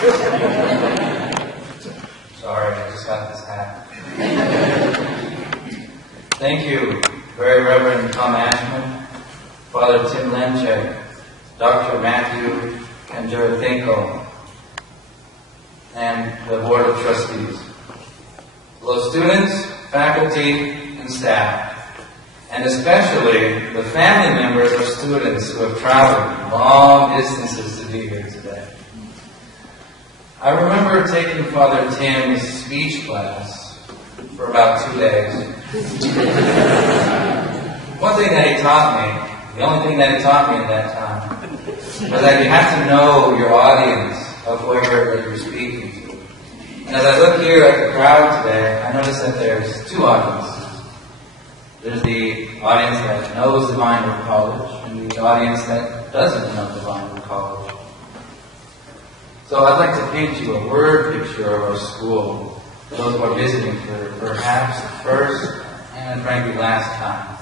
Sorry, I just got this hat. Thank you, Very Reverend Tom Ashman, Father Tim Lemchek, Dr. Matthew Kanjuratinko, and the Board of Trustees. Hello, students, faculty, and staff, and especially the family members of students who have traveled long distances to be here today. I remember taking Father Tim's speech class for about 2 days. One thing that he taught me, the only thing that he taught me at that time, was that you have to know your audience of whoever that you're speaking to. And as I look here at the crowd today, I notice that there's two audiences. There's the audience that knows Divine Word College, and the audience that doesn't know Divine Word College. So I'd like to paint you a word picture of our school for those who are visiting for perhaps the first and frankly last time.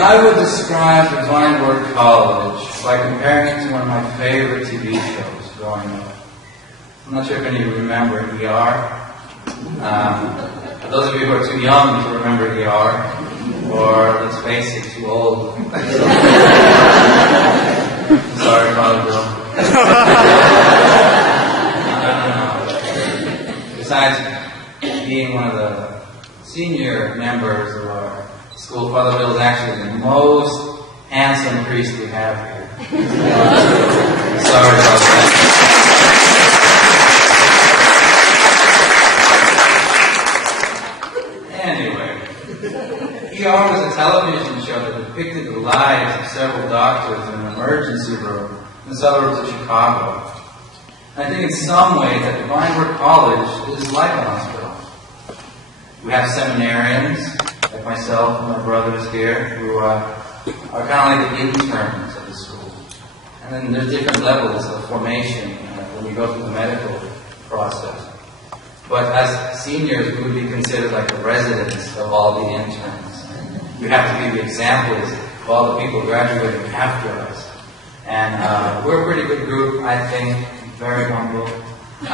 I would describe Divine Word College by comparing it to one of my favorite TV shows growing up. I'm not sure if any of you remember ER. For those of you who are too young to remember ER, or let's face it, too old. Sorry, Father Bill. No. Besides being one of the senior members of our school, Father Bill is actually the most handsome priest we have here. Sorry about that. Anyway, ER was a television show that depicted the lives of several doctors in an emergency room in the suburbs of Chicago. And I think in some ways that Divine Word College is like a hospital. We have seminarians, like myself and my brothers here, who are kind of like the interns of the school. And then there's different levels of formation when you go through the medical process. But as seniors, we would be considered like the residents of all the interns. We have to be the examples of all the people graduating after us. And we're a pretty good group, I think, very humble. I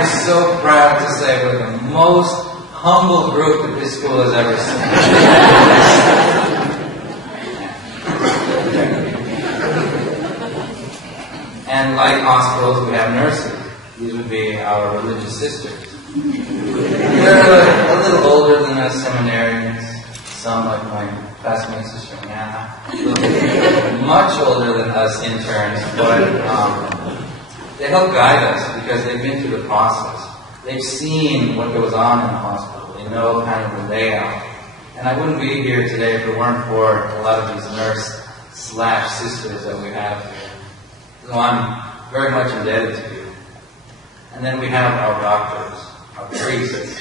am so proud to say we're the most humble group that this school has ever seen. And like hospitals, we have nurses. These would be our religious sisters. They're a little older than us seminarians. Some, like my classmate sister Anna, much older than us interns, but they help guide us because they've been through the process. They've seen what goes on in the hospital. They know kind of the layout. And I wouldn't be here today if it weren't for a lot of these nurse/sisters that we have here. So I'm very much indebted to you. And then we have our doctors, our priests,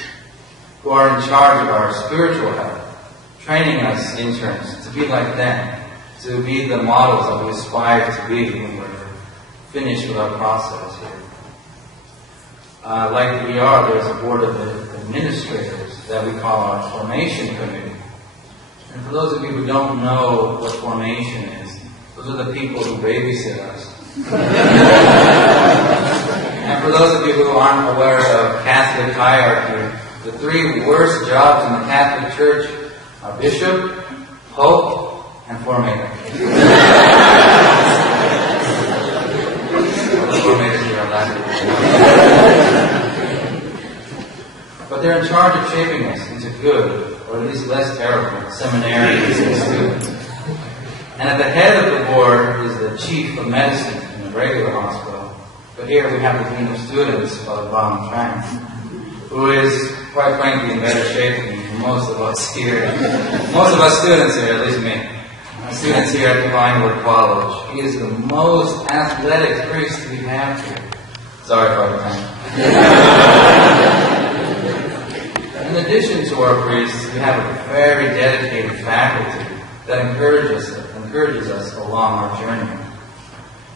who are in charge of our spiritual health, training us interns to be like them, to be the models that we aspire to be when we're finished with our process here. Like we are, there's a board of administrators that we call our formation committee. And for those of you who don't know what formation is, those are the people who babysit us. And for those of you who aren't aware of Catholic hierarchy, the three worst jobs in the Catholic Church are bishop, pope, and formator. Formators here are Latin. But they're in charge of shaping us into good, or at least less terrible, seminarians and students. And at the head of the board is the chief of medicine in the regular hospital. But here we have the dean of students, Father Bon Trang, who is, quite frankly, in better shape than most of us here. Most of us students here, at least me. Students here at Divine Word College. He is the most athletic priest we have here. Sorry, Father Trang. In addition to our priests, we have a very dedicated faculty that encourages us along our journey.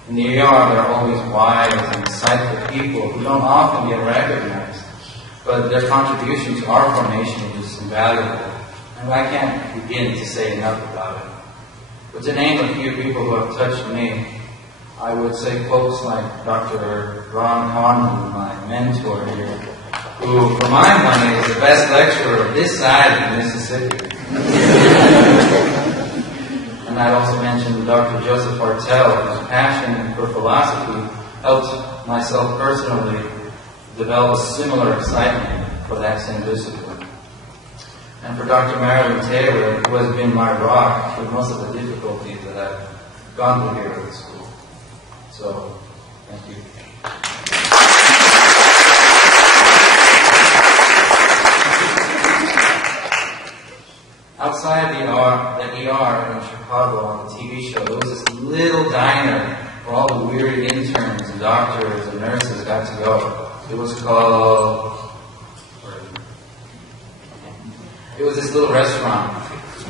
In the ER, there are always wise and insightful people who don't often get recognized, but their contribution to our formation is invaluable, and I can't begin to say enough about it. But to name a few people who have touched me, I would say folks like Dr. Ron Conlon, my mentor here, who, for my money, is the best lecturer of this side of Mississippi. And I'd also mention Dr. Joseph Hartel, whose passion for philosophy helped myself personally develop a similar excitement for that same discipline. And for Dr. Marilyn Taylor, who has been my rock through most of the difficulties that I've gone through here at the school. So, thank you. Outside the ER in Chicago on the TV show, there was this little diner where all the weary interns and doctors and nurses got to go. It was this little restaurant.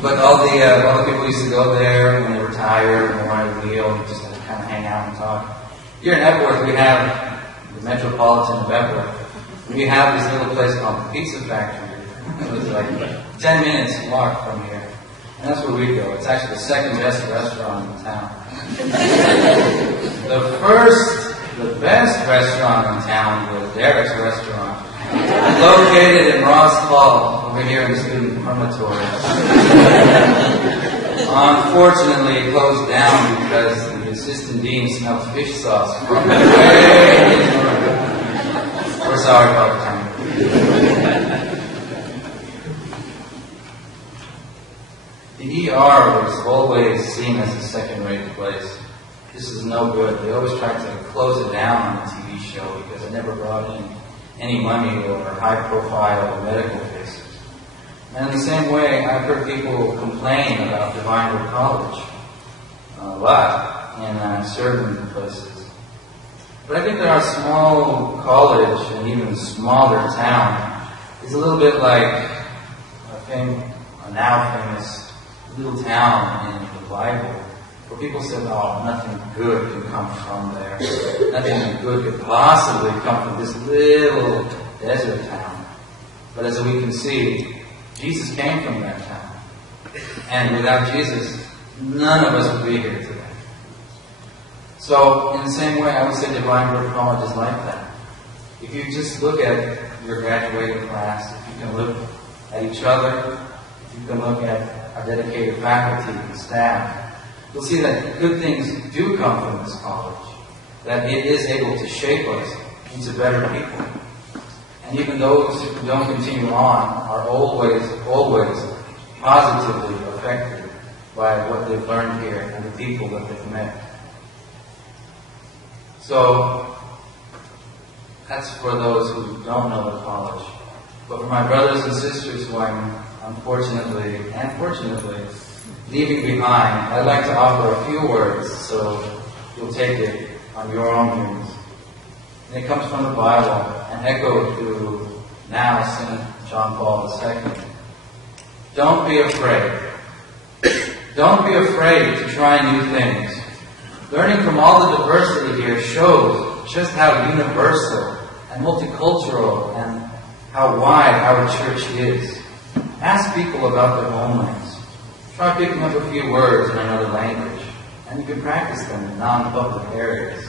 But all the people used to go there when they were tired and they wanted a meal and just kind of hang out and talk. Here in Epworth, we have the Metropolitan of Epworth. We have this little place called the Pizza Factory. It was like 10 minutes walk from here. And that's where we go. It's actually the second best restaurant in town. The best restaurant in town was Derek's Restaurant. Located in Ross Hall, over here in the student dormitory. Unfortunately, it closed down because the assistant dean smelled fish sauce from way in the room. We're sorry about the time. The ER was always seen as a second-rate place. This is no good. They always tried to close it down on the TV show because it never brought in any money or high-profile medical cases. And in the same way, I've heard people complain about Divine Word College a lot in certain places. But I think that our small college and even smaller town is a little bit like a now famous little town in the Bible, where people said, oh, nothing good can come from there. Nothing good could possibly come from this little desert town. But as we can see, Jesus came from that town. And without Jesus, none of us would be here today. So, in the same way, I would say Divine Word College is like that. If you just look at your graduating class, if you can look at each other, if you can look at our dedicated faculty and staff, you'll see that good things do come from this college, that it is able to shape us into better people. And even those who don't continue on are always positively affected by what they've learned here and the people that they've met. So, that's for those who don't know the college. But for my brothers and sisters who I'm unfortunately and fortunately leaving behind, I'd like to offer a few words so you'll take it on your own terms. And it comes from the Bible and echoed through now St. John Paul II. Don't be afraid. Don't be afraid to try new things. Learning from all the diversity here shows just how universal and multicultural and how wide our church is. Ask people about their homelands. Try picking up a few words in another language, and you can practice them in non-public areas.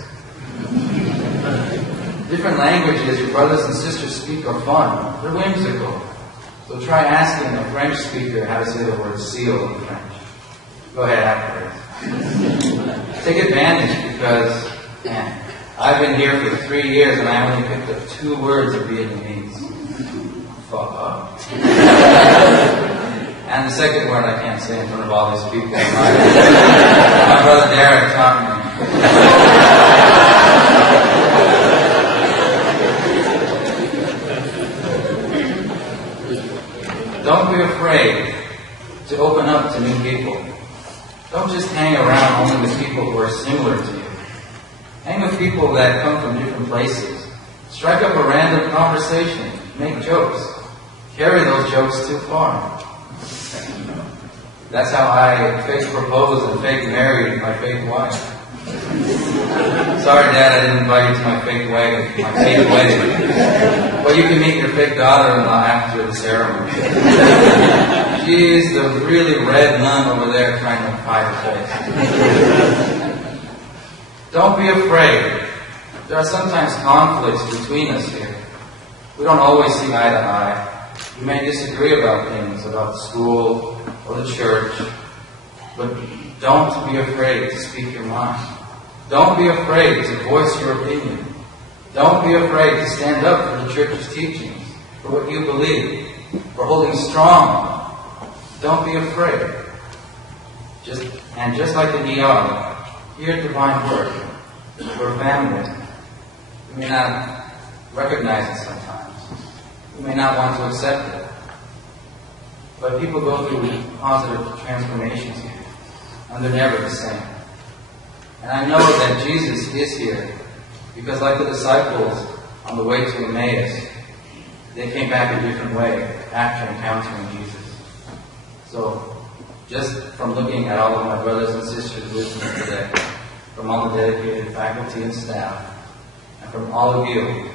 Different languages your brothers and sisters speak are fun. They're whimsical. So try asking a French speaker how to say the word seal in French. Go ahead afterwards. Take advantage because, man, I've been here for 3 years and I only picked up 2 words of Vietnamese. Fuck up. And the second word I can't say in front of all these people. My brother Derek taught me. Don't be afraid to open up to new people. Don't just hang around only with people who are similar to you. Hang with people that come from different places. Strike up a random conversation. Make jokes. Carry those jokes too far. That's how I fake proposed and fake married my fake wife. Sorry, Dad, I didn't invite you to my fake wedding. But you can meet your fake daughter-in-law after the ceremony. She's the really red nun over there trying to hide her face. Don't be afraid. There are sometimes conflicts between us here. We don't always see eye to eye. We may disagree about things, about the school or the church, but don't be afraid to speak your mind. Don't be afraid to voice your opinion. Don't be afraid to stand up for the church's teachings, for what you believe, for holding strong. Don't be afraid. Just like the ER, hear divine word. We're family. We may not recognize it sometimes. We may not want to accept it. But people go through positive transformations here, and they're never the same. And I know that Jesus is here, because like the disciples on the way to Emmaus, they came back a different way after encountering Jesus. So, just from looking at all of my brothers and sisters listening today, from all the dedicated faculty and staff, and from all of you,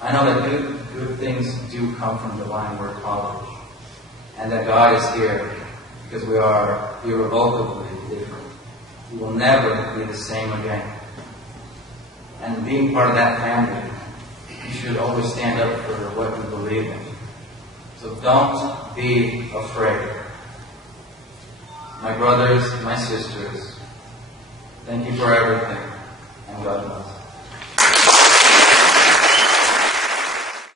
I know that good things do come from Divine Word College, and that God is here because we are irrevocably different. We will never be the same again. And being part of that family, you should always stand up for what you believe in. So don't be afraid. My brothers, my sisters, thank you for everything, and God bless.